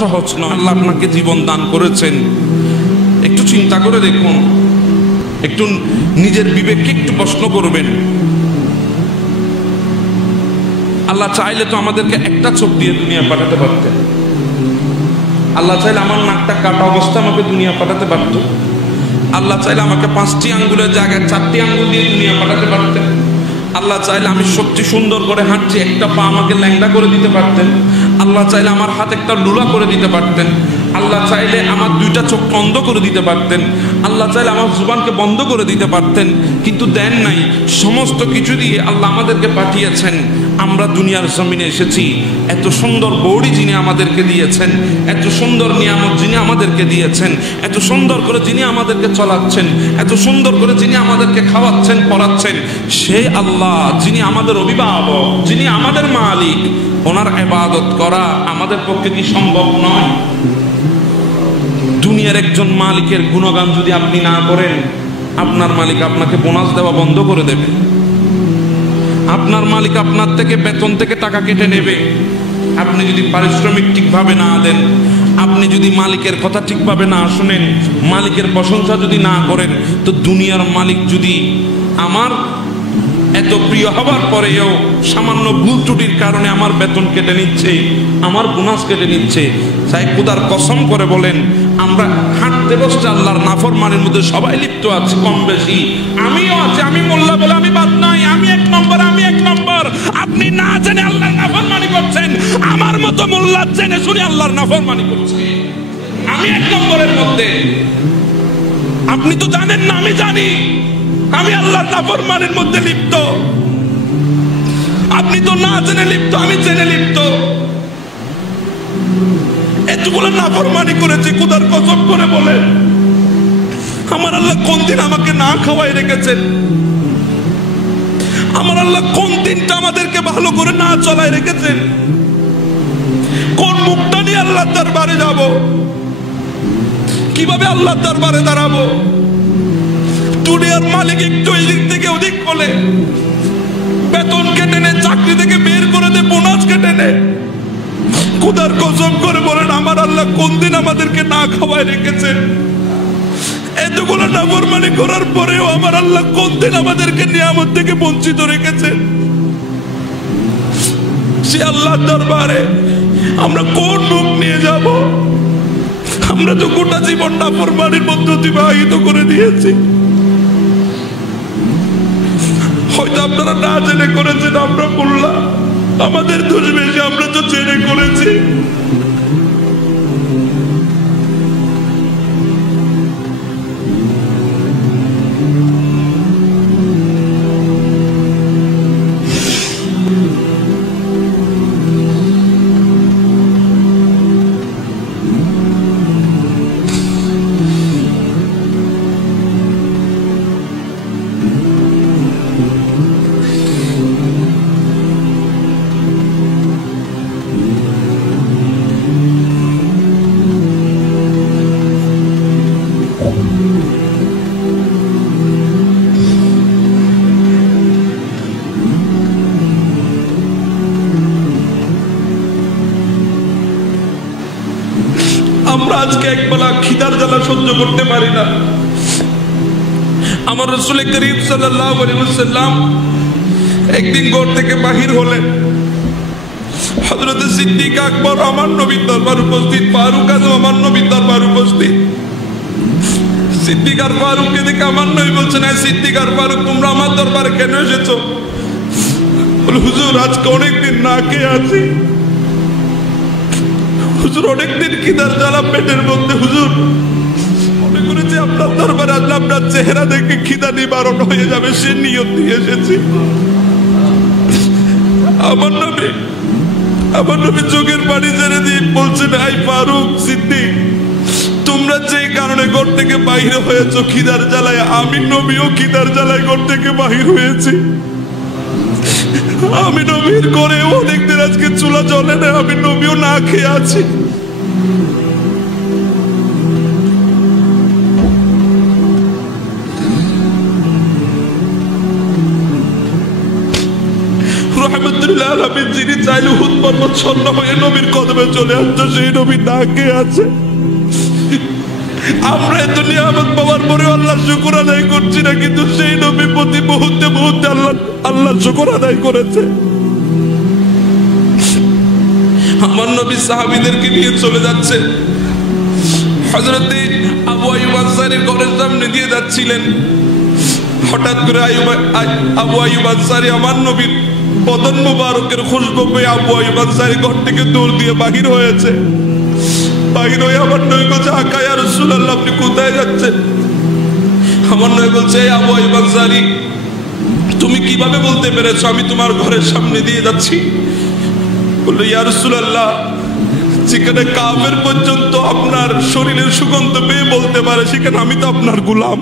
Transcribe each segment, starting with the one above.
সহজ নয়। আল্লাহ আপনাকে জীবন দান করেছেন, একটু চিন্তা করে দেখুন, একটু নিজের বিবেককে একটু প্রশ্ন করবেন। আল্লাহ চাইলে তো আমাদেরকে একটা চোখ দিয়ে দুনিয়া পাঠাতে পারতেন। আল্লাহ চাইলে আমার নাকটা কাটা অবস্থা আমাকে দুনিয়া পাঠাতে পারত। আল্লাহ চাইলে আমাকে 5টি আঙ্গুলের জায়গায় 4টি আঙ্গুল দিয়ে দুনিয়া পাঠাতে পারতেন। আল্লাহ চাইলে আমি সত্যি সুন্দর করে হাঁটছি, একটা পা আমাকে ল্যাংড়া করে দিতে পারতেন। আল্লাহ চাইলে আমার হাত একটা লুলা করে দিতে পারতেন। আল্লাহ চাইলে আমার 2টা চোখ বন্ধ করে দিতে পারতেন। আল্লাহ চাইলে আমার জুবানকে বন্ধ করে দিতে পারতেন, কিন্তু দেন নাই। সমস্ত কিছু দিয়ে আল্লাহ আমাদেরকে পাঠিয়েছেন। আমরা দুনিয়ার জমিনে এসেছি, এত সুন্দর বডি যিনি আমাদেরকে দিয়েছেন, এত সুন্দর নিয়ামত যিনি আমাদেরকে দিয়েছেন, এত সুন্দর করে যিনি আমাদেরকে চলাচ্ছেন, এত সুন্দর করে যিনি আমাদেরকে খাওয়াচ্ছেন পড়াচ্ছেন, সেই আল্লাহ যিনি আমাদের অভিভাবক, যিনি আমাদের মালিক, ওনার ইবাদত করা আমাদের পক্ষে কি সম্ভব নয়? দুনিয়ার একজন মালিকের গুণগান যদি আপনি না করেন, আপনার মালিক আপনাকে বোনাস দেওয়া বন্ধ করে দেবে। আপনার মালিক আপনার থেকে বেতন থেকে টাকা কেটে নেবে আপনি যদি পারিশ্রমিক ঠিকভাবে না দেন, আপনি যদি মালিকের কথা ঠিকভাবে না শুনেন, মালিকের প্রশংসা যদি না করেন। তো দুনিয়ার মালিক যদি আমার এত প্রিয় হবার পরেও সামান্য ভুল ত্রুটির কারণে আমার বেতন কেটে নিচ্ছে, আমার বোনাস কেটে নিচ্ছে, তাই খোদার কসম করে বলেন, আমরা হাঁটতে বসতে আল্লাহর নাফরমানির মধ্যে সবাই লিপ্ত আছে কম বেশি। আমিও আছি, আমি মোল্লা বলে আমি বাদ নয়, আমি 1 নম্বর, আমি 1 নম্বর। আপনি না জেনে আল্লাহর নাফরমানি করছেন, আমার মতো মোল্লা জেনে শুনে আল্লাহর নাফরমানি করছে। আমি 1 নম্বরের মধ্যে। আপনি তো জানেন না, আমি জানি আমি আল্লাহর নাফরমানির মধ্যে লিপ্ত। আপনি তো না জেনে লিপ্ত, আমি জেনে লিপ্ত। এতগুলো নাফরমানি করেছি, খোদার কসম করে বলে আমার আল্লাহ কোন দিন আমাকে না খাওয়াই রেখেছেন? আমার আল্লাহ কোন দিনটা আমাদেরকে ভালো করে না চলাই রেখেছেন? কোন মুখটা নিয়ে আল্লাহর দরবারে যাব? কিভাবে আল্লাহর দরবারে দাঁড়াবো? দুনিয়ার মালিক একটু এদিক থেকে ওদিক বলে বেতন কেটে নে, চাকরি থেকে বের করে দে, বোনাস কেটে নে। খোদার কসম করে বলেন আমার আল্লাহ কোন দিন আমাদেরকে না খাওয়ায় রেখেছে? এতগুলো নাফরমানি করার পরেও আমার আল্লাহ কোন দিন আমাদেরকে নিয়ামত থেকে বঞ্চিত রেখেছে? সে আল্লাহর দরবারে আমরা কোন মুখ নিয়ে যাব? আমরা তো গোটা জীবন নাফরমানির মধ্যে অতিবাহিত করে দিয়েছি। হয়তো আপনারা না জেনে করেছেন, আমরা বললাম আমাদের দোষ বেশি, আমরা তো জেনে করেছি। আমরা আজকে একবেলা খিদার জ্বালা সহ্য করতে পারি না। আমার রাসূল করিম সাল্লাল্লাহু আলাইহি ওয়াসাল্লাম একদিন ঘর থেকে বাহির হলেন। হযরত সিদ্দিক আকবর আমার নবীর দরবার উপস্থিত, ফারুক আজম আমার নবীর দরবার উপস্থিত। সিদ্দিক আর ফারুককে দেখে আমার নবী বলছেন, হ্যাঁ সিদ্দিক আর ফারুক তোমরা আমার দরবারে কেন এসেছো? বলে হুজুর আজকে অনেকদিন না খেয়ে আছি, হুজুর অনেকদিন খিদার জ্বালা পেটের মধ্যে, হুজুর মনে করেছি আপনার দরবারে আসলে আপনার চেহারা দেখে খিদা নিবারণ হয়ে যাবে, সে নিয়ত দিয়ে এসেছি। আমার নবী চোখের পানি ছেড়ে দিয়ে বলছেন, আই ফারুক সিদ্দিক তোমরা যে কারণে ঘর থেকে বাহির হয়েছো খিদার জ্বালায়, আমি নবীও খিদার জ্বালায় ঘর থেকে বাহির হয়েছি। আমি নবীর ঘরে অনেকদিন আজকে চুলা জ্বলে না, আমি নবীও না খেয়ে আছি। রহমতুল রহমতুল্লাহ আলামিন যিনি চাইলে উহুদ পর্বত স্বর্ণ হয়ে নবীর কদমে চলে আসতো, সেই নবী না কে আছে? আমরা এত নিয়ামত পাওয়ার পরে আল্লাহ শুকর আদায় করছি না, কিন্তু সেই নবী প্রতি মুহূর্তে মুহূর্তে আল্লাহ শুকর আদায় করেছে। আমার নবী সাহাবীদেরকে নিয়ে চলে যাচ্ছে, হযরত আবু আইয়ুব আনসারীর ঘরের সামনে দিয়ে যাচ্ছিলেন। হঠাৎ করে আবু আইয়ুব আনসারী আমার নবীর বদন মুবারকের খুশবু পেয়ে আবু আইয়ুব আনসারী ঘর থেকে দৌড় দিয়ে বাহির হয়েছে। বাহির হয়ে আমার নবী বলছে, আকা ইয়া রাসূলুল্লাহ, আপনি কোথায় যাচ্ছেন? আমার নবী বলছে, আবু আইয়ুব আনসারী, তুমি কিভাবে বলতে পেরেছো আমি তোমার ঘরের সামনে দিয়ে যাচ্ছি? বললো, ইয়া রাসূলুল্লাহ, যেখানে কাফের পর্যন্ত আপনার শরীরের সুগন্ধ পেয়ে বলতে পারে, সেখানে আমি তো আপনার গোলাম।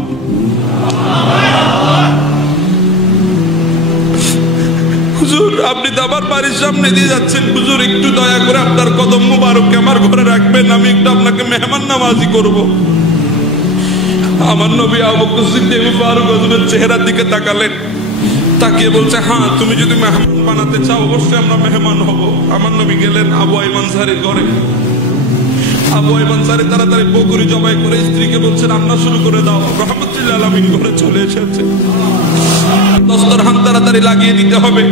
হুজুর, আপনি তো আমার বাড়ির সামনে দিয়ে যাচ্ছেন, হুজুর একটু দয়া করে আপনার কদম মুবারককে আমার ঘরে রাখবেন, আমি একটু আপনাকে মেহমান নামাজি করব। আমার নবী আবু বকর সিদ্দিক ফারুক হুজুরের চেহারার দিকে তাকালেন, তাকিয়ে বলছে, হ্যাঁ, তুমি যদি মেহমান বানাতে চাও অবশ্যই আমরা মেহমান হব। আমার নবী গেলেন আবু আইয়ুব আনসারীর ঘরে। আবু আইয়ুব আনসারী তাড়াতাড়ি বকরি জবাই করে স্ত্রীকে বলছে, রান্না শুরু করে দাও। রহমতুল্লাহ আলামিন ঘরে চলে এসেছে, দস্তরখান তাড়াতাড়ি লাগিয়ে দিতে হবে।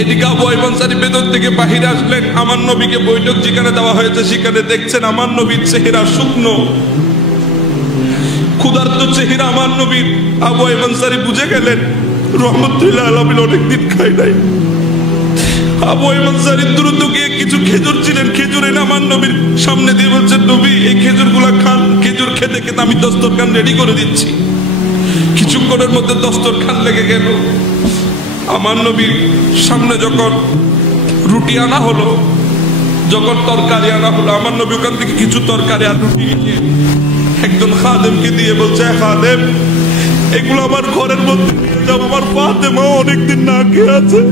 এদিকে আবু আইয়ুব আনসারী ভেতর থেকে বাহিরে আসলেন। আমার নবীকে বৈঠক যেখানে দেওয়া হয়েছে সেখানে দেখছেন আমার নবীর চেহারা শুকনো, ক্ষুধার্ত চেহারা আমার নবীর। আবু আইয়ুব আনসারী বুঝে গেলেন রহমতুল্লাহ আলামিন অনেকদিন খাই নাই। আবু আইয়ুব আনসারী দ্রুত গিয়ে কিছু খেজুর ছিলেন, খেজুর এনে আমার নবীর সামনে দিয়ে বলছেন, নবী এই খেজুরগুলা খান, খেজুর খেতে খেতে আমি দস্তরখান রেডি করে দিচ্ছি। কিছুক্ষণের মধ্যে দস্তরখান লেগে গেল। আমার নবীর সামনে যখন রুটি আনা হলো, যখন তরকারি আনা হলো, আমার নবী ওখান থেকে কিছু তরকারি আর রুটি নিয়ে একজন খাদেমকে দিয়ে বলছে, খাদেম, এগুলো আমার ঘরের মধ্যে নিয়ে যাও, আমার ফাতেমা অনেকদিন না খেয়ে আছে।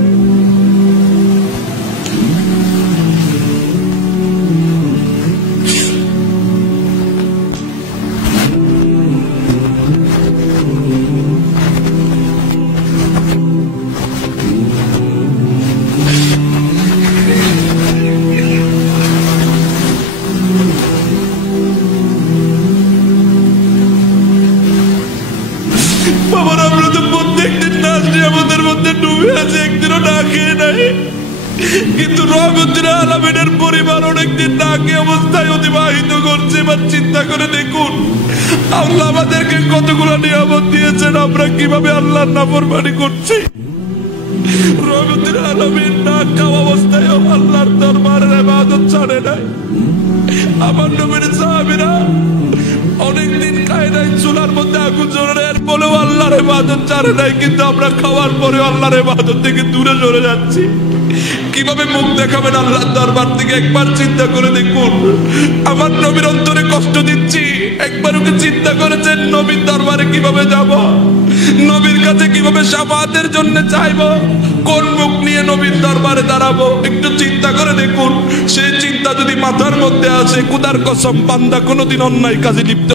কিন্তু রহমতুল্লাহ আলামিনের পরিবার অনেকদিন না খেয়ে অবস্থায় অতিবাহিত করছে। এবার চিন্তা করে দেখুন, আল্লাহ আমাদেরকে কতগুলো নিয়ামত দিয়েছেন, আমরা কিভাবে আল্লাহর নাফরমানি করছি। রহমতুল্লাহ আলামিন না খাওয়া অবস্থায় আল্লাহর দরবারের ইবাদত ছাড়ে নাই। আমার নবীর সাহাবীরা অনেকদিন খায় নাই, চুলার মধ্যে আগুন জ্বলে, এর বলেও আল্লাহর ইবাদত ছাড়ে নাই। কিন্তু আমরা খাওয়ার পরে আল্লাহর ইবাদত থেকে দূরে সরে যাচ্ছি। কিভাবে মুখ দেখাবেন আল্লাহর দরবার থেকে একবার চিন্তা করে দেখুন। আমার নবীর অন্তরে কষ্ট দিচ্ছি, একবার ওকে চিন্তা করেছেন নবীর দরবারে কিভাবে যাব, নবীর কাছে কিভাবে শাফাআতের জন্য চাইবো, কোন মুখ নিয়ে নবীর দরবারে দাঁড়াবো? একটু চিন্তা করে দেখুন। সেই চিন্তা যদি মাথার মধ্যে আসে, খোদার কসম বান্দা কোনোদিন অন্যায় কাজে লিপ্ত